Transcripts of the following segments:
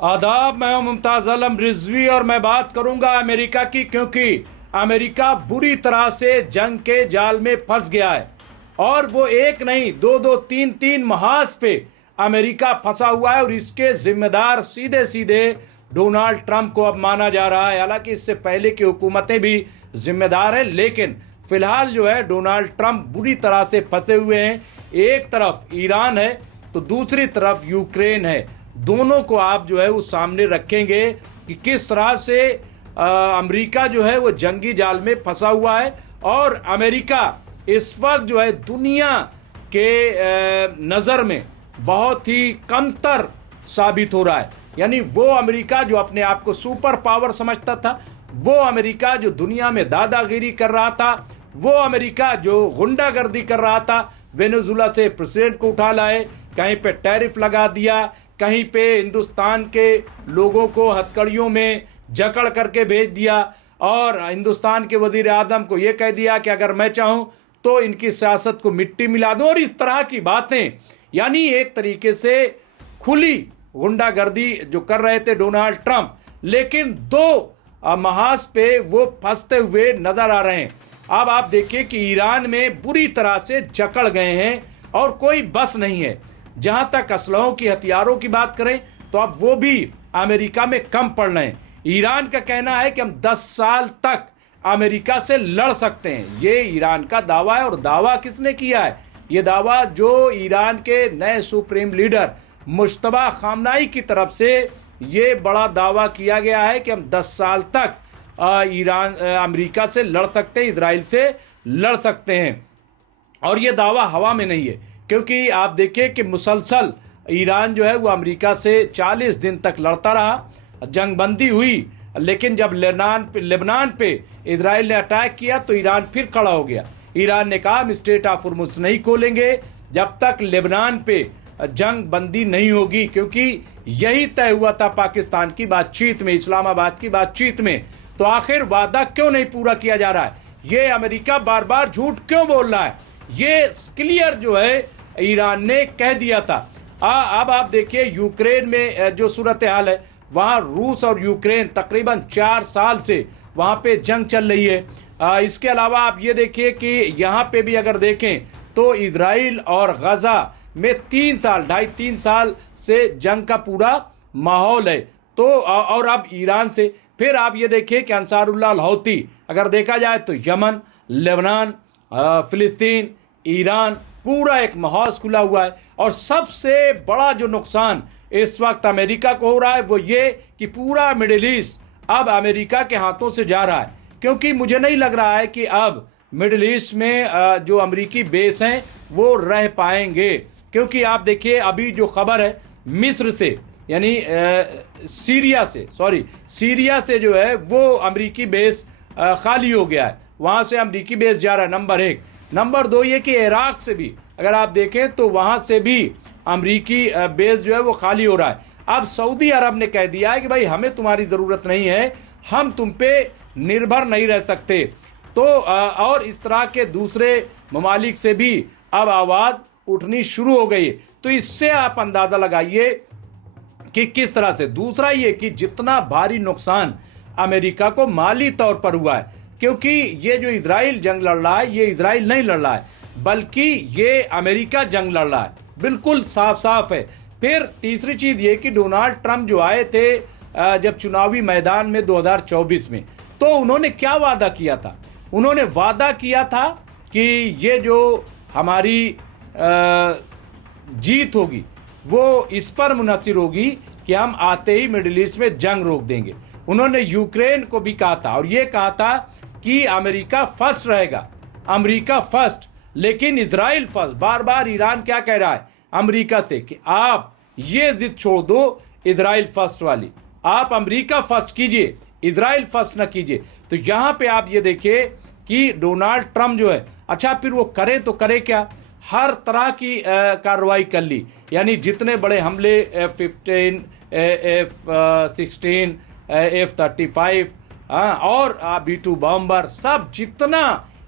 आदाब, मैं हूं मुमताज आलम रिजवी और मैं बात करूंगा अमेरिका की, क्योंकि अमेरिका बुरी तरह से जंग के जाल में फंस गया है। और वो एक नहीं, दो दो तीन तीन महाज पे अमेरिका फंसा हुआ है और इसके जिम्मेदार सीधे सीधे डोनाल्ड ट्रंप को अब माना जा रहा है। हालांकि इससे पहले की हुकूमतें भी जिम्मेदार हैं, लेकिन फिलहाल जो है डोनाल्ड ट्रंप बुरी तरह से फंसे हुए हैं। एक तरफ ईरान है तो दूसरी तरफ यूक्रेन है। दोनों को आप जो है वो सामने रखेंगे कि किस तरह से अमेरिका जो है वो जंगी जाल में फंसा हुआ है। और अमेरिका इस वक्त जो है दुनिया के नज़र में बहुत ही कमतर साबित हो रहा है। यानी वो अमेरिका जो अपने आप को सुपर पावर समझता था, वो अमेरिका जो दुनिया में दादागिरी कर रहा था, वो अमेरिका जो गुंडागर्दी कर रहा था, वेनेजुला से प्रेसिडेंट को उठा लाए, कहीं पे टैरिफ लगा दिया, कहीं पे हिंदुस्तान के लोगों को हथकड़ियों में जकड़ करके भेज दिया और हिंदुस्तान के वजीर आजम को यह कह दिया कि अगर मैं चाहूं तो इनकी सियासत को मिट्टी मिला दूं। और इस तरह की बातें, यानी एक तरीके से खुली गुंडागर्दी जो कर रहे थे डोनाल्ड ट्रंप, लेकिन दो महाज पे वो फंसते हुए नजर आ रहे हैं। अब आप देखिए कि ईरान में बुरी तरह से जकड़ गए हैं और कोई बस नहीं है। जहां तक असलहों की, हथियारों की बात करें तो अब वो भी अमेरिका में कम पड़ रहे हैं। ईरान का कहना है कि हम 10 साल तक अमेरिका से लड़ सकते हैं। ये ईरान का दावा है। और दावा किसने किया है? ये दावा जो ईरान के नए सुप्रीम लीडर मुश्तबा खामनाई की तरफ से ये बड़ा दावा किया गया है कि हम 10 साल तक अमेरिका से लड़ सकते हैं, इजराइल से लड़ सकते हैं। और ये दावा हवा में नहीं है, क्योंकि आप देखिए कि मुसलसल ईरान जो है वो अमेरिका से 40 दिन तक लड़ता रहा, जंगबंदी हुई, लेकिन जब लेबनान पे इजराइल ने अटैक किया तो ईरान फिर खड़ा हो गया। ईरान ने कहा हम स्ट्रेट ऑफ हॉर्मुज़ नहीं खोलेंगे जब तक लेबनान पे जंग बंदी नहीं होगी, क्योंकि यही तय हुआ था पाकिस्तान की बातचीत में, इस्लामाबाद की बातचीत में। तो आखिर वादा क्यों नहीं पूरा किया जा रहा है? ये अमेरिका बार बार झूठ क्यों बोल रहा है? ये क्लियर जो है ईरान ने कह दिया था। अब आप देखिए यूक्रेन में जो सूरत हाल है, वहाँ रूस और यूक्रेन तकरीबन 4 साल से वहाँ पे जंग चल रही है। इसके अलावा आप ये देखिए कि यहाँ पे भी अगर देखें तो इजराइल और गजा में 2.5-3 साल से जंग का पूरा माहौल है। तो और अब ईरान से फिर आप ये देखिए कि अंसारुल्लाह अल हौती, अगर देखा जाए तो यमन, लेबनान, फिलिस्तीन, ईरान, पूरा एक माहौल खुला हुआ है। और सबसे बड़ा जो नुकसान इस वक्त अमेरिका को हो रहा है वो ये कि पूरा मिडिल ईस्ट अब अमेरिका के हाथों से जा रहा है। क्योंकि मुझे नहीं लग रहा है कि अब मिडिल ईस्ट में जो अमेरिकी बेस हैं वो रह पाएंगे। क्योंकि आप देखिए अभी जो खबर है मिस्र से, यानी सीरिया से जो है वो अमेरिकी बेस खाली हो गया है, वहाँ से अमेरिकी बेस जा रहा है, नंबर 1। नंबर 2 ये कि इराक से भी अगर आप देखें तो वहाँ से भी अमेरिकी बेस जो है वो खाली हो रहा है। अब सऊदी अरब ने कह दिया है कि भाई हमें तुम्हारी ज़रूरत नहीं है, हम तुम पे निर्भर नहीं रह सकते। तो और इस तरह के दूसरे ममालिक से भी अब आवाज़ उठनी शुरू हो गई। तो इससे आप अंदाज़ा लगाइए कि किस तरह से। दूसरा ये कि जितना भारी नुकसान अमेरिका को माली तौर पर हुआ है, क्योंकि ये जो इजराइल जंग लड़ रहा है, ये इजराइल नहीं लड़ रहा है बल्कि ये अमेरिका जंग लड़ रहा है, बिल्कुल साफ साफ है। फिर तीसरी चीज़ ये कि डोनाल्ड ट्रंप जो आए थे जब चुनावी मैदान में 2024 में, तो उन्होंने क्या वादा किया था? उन्होंने वादा किया था कि ये जो हमारी जीत होगी वो इस पर मुनहसर होगी कि हम आते ही मिडिल ईस्ट में जंग रोक देंगे। उन्होंने यूक्रेन को भी कहा था और ये कहा था कि अमेरिका फर्स्ट रहेगा, अमेरिका फर्स्ट, लेकिन इजराइल फर्स्ट। बार बार ईरान क्या कह रहा है अमेरिका से कि आप ये जिद छोड़ दो इजराइल फर्स्ट वाली, आप अमेरिका फर्स्ट कीजिए, इजराइल फर्स्ट न कीजिए। तो यहाँ पे आप ये देखिए कि डोनाल्ड ट्रंप जो है, अच्छा फिर वो करे तो करे क्या? हर तरह की कार्रवाई कर ली, यानी जितने बड़े हमले F-15, F-16, F-35 और B-2 बॉम्बर, सब जितना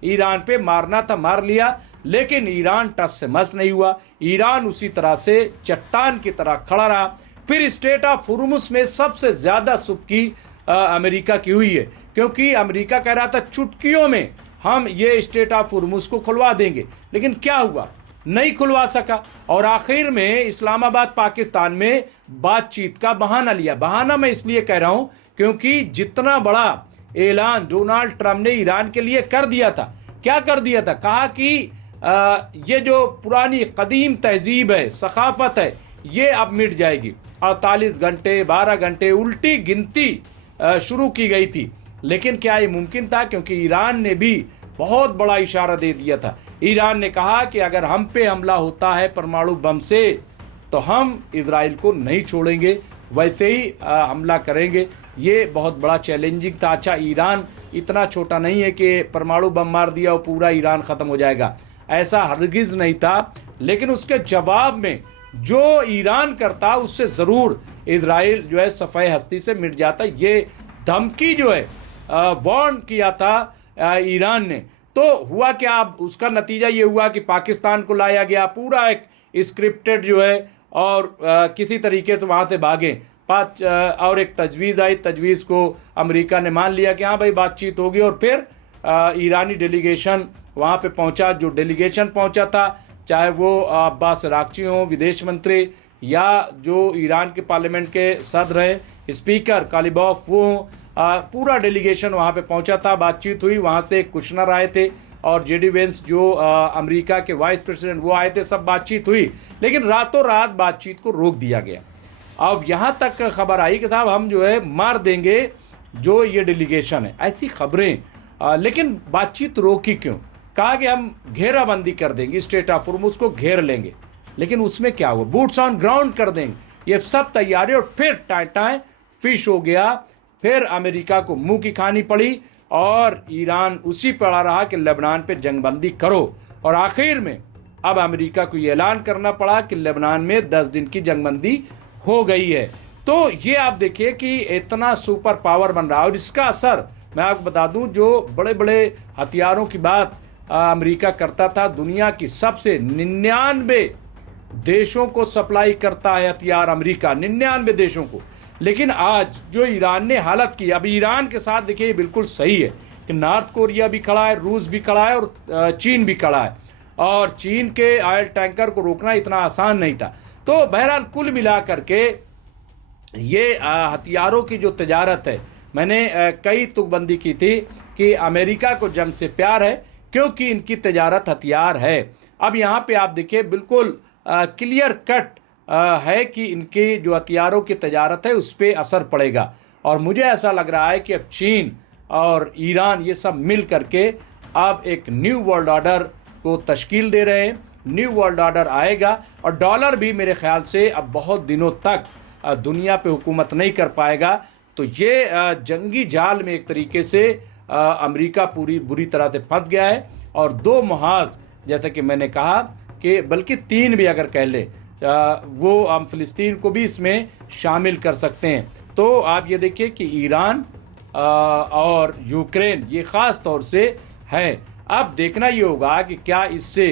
ईरान पे मारना था मार लिया, लेकिन ईरान टस से मस नहीं हुआ। ईरान उसी तरह से चट्टान की तरह खड़ा रहा। फिर स्ट्रेट ऑफ हुर्मुज में सबसे ज्यादा सुबकी अमेरिका की हुई है, क्योंकि अमेरिका कह रहा था चुटकियों में हम ये स्ट्रेट ऑफ हुर्मुज को खुलवा देंगे, लेकिन क्या हुआ, नहीं खुलवा सका। और आखिर में इस्लामाबाद पाकिस्तान में बातचीत का बहाना लिया। बहाना मैं इसलिए कह रहा हूं क्योंकि जितना बड़ा ऐलान डोनाल्ड ट्रंप ने ईरान के लिए कर दिया था, क्या कर दिया था, कहा कि ये जो पुरानी कदीम तहजीब है, सकाफत है, ये अब मिट जाएगी। 48 घंटे 12 घंटे उल्टी गिनती शुरू की गई थी, लेकिन क्या ये मुमकिन था? क्योंकि ईरान ने भी बहुत बड़ा इशारा दे दिया था। ईरान ने कहा कि अगर हम पे हमला होता है परमाणु बम से तो हम इजराइल को नहीं छोड़ेंगे, वैसे ही हमला करेंगे। ये बहुत बड़ा चैलेंजिंग था। अच्छा, ईरान इतना छोटा नहीं है कि परमाणु बम मार दिया और पूरा ईरान ख़त्म हो जाएगा, ऐसा हरगिज़ नहीं था। लेकिन उसके जवाब में जो ईरान करता उससे ज़रूर इजराइल जो है सफ़े हस्ती से मिट जाता। ये धमकी जो है वार्न किया था ईरान ने। तो हुआ क्या, अब उसका नतीजा ये हुआ कि पाकिस्तान को लाया गया, पूरा एक स्क्रिप्टेड जो है, और किसी तरीके से वहाँ से भागे। और एक तजवीज़ आई, तजवीज़ को अमेरिका ने मान लिया कि हाँ भाई बातचीत होगी। और फिर ईरानी डेलीगेशन वहाँ पे पहुँचा। जो डेलीगेशन पहुँचा था, चाहे वो अब्बास अरागची हो विदेश मंत्री, या जो ईरान के पार्लियामेंट के सदर हैं स्पीकर कालिबॉफ, वो पूरा डेलीगेशन वहाँ पे पहुँचा था। बातचीत हुई, वहाँ से कुशनर आए थे और जेडी वेंस जो अमेरिका के वाइस प्रेसिडेंट वो आए थे, सब बातचीत हुई। लेकिन रातों रात बातचीत को रोक दिया गया। अब यहाँ तक खबर आई कि साहब हम जो है मार देंगे जो ये डेलीगेशन है, ऐसी खबरें। लेकिन बातचीत रोकी क्यों? कहा कि हम घेराबंदी कर देंगे, स्ट्रेट ऑफ हुर्मुज को घेर लेंगे। लेकिन उसमें क्या हुआ, बूट्स ऑन ग्राउंड कर देंगे, ये सब तैयारी। और फिर टाइम फिश हो गया। फिर अमेरिका को मुंह की खानी पड़ी और ईरान उसी पर अड़ा रहा कि लेबनान पे जंगबंदी करो। और आखिर में अब अमेरिका को ये ऐलान करना पड़ा कि लेबनान में 10 दिन की जंगबंदी हो गई है। तो ये आप देखिए कि इतना सुपर पावर बन रहा है। और इसका असर मैं आपको बता दूं, जो बड़े बड़े हथियारों की बात अमेरिका करता था, दुनिया की सबसे 99 देशों को सप्लाई करता है हथियार अमेरिका, 99 देशों को। लेकिन आज जो ईरान ने हालत की, अब ईरान के साथ देखिए बिल्कुल सही है कि नॉर्थ कोरिया भी खड़ा है, रूस भी खड़ा है और चीन भी खड़ा है। और चीन के ऑयल टैंकर को रोकना इतना आसान नहीं था। तो बहरहाल कुल मिलाकर के ये हथियारों की जो तजारत है, मैंने कई तुकबंदी की थी कि अमेरिका को जंग से प्यार है क्योंकि इनकी तजारत हथियार है। अब यहाँ पे आप देखिए बिल्कुल क्लियर कट है कि इनके जो हथियारों की तजारत है उस पर असर पड़ेगा। और मुझे ऐसा लग रहा है कि अब चीन और ईरान ये सब मिल करके अब एक न्यू वर्ल्ड ऑर्डर को तश्कील दे रहे हैं। न्यू वर्ल्ड ऑर्डर आएगा और डॉलर भी मेरे ख्याल से अब बहुत दिनों तक दुनिया पे हुकूमत नहीं कर पाएगा। तो ये जंगी जाल में एक तरीके से अमेरिका पूरी बुरी तरह से फंस गया है। और 2 महाज, जैसा कि मैंने कहा कि बल्कि 3 भी अगर कह ले, वो हम फिलिस्तीन को भी इसमें शामिल कर सकते हैं। तो आप ये देखिए कि ईरान और यूक्रेन ये ख़ास तौर से है। अब देखना ये होगा कि क्या इससे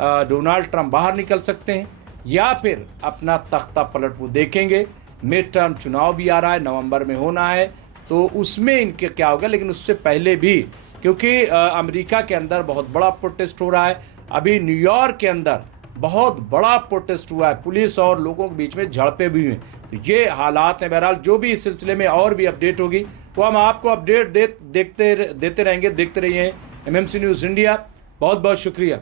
डोनाल्ड ट्रंप बाहर निकल सकते हैं या फिर अपना तख्ता पलट वो देखेंगे। मिड टर्म चुनाव भी आ रहा है, नवंबर में होना है, तो उसमें इनके क्या होगा। लेकिन उससे पहले भी, क्योंकि अमेरिका के अंदर बहुत बड़ा प्रोटेस्ट हो रहा है, अभी न्यूयॉर्क के अंदर बहुत बड़ा प्रोटेस्ट हुआ है, पुलिस और लोगों के बीच में झड़पें भी हुई। तो ये हालात हैं। बहरहाल जो भी इस सिलसिले में और भी अपडेट होगी वो हम आपको अपडेट देते रहेंगे। देखते रहिए MMC न्यूज़ इंडिया। बहुत बहुत शुक्रिया।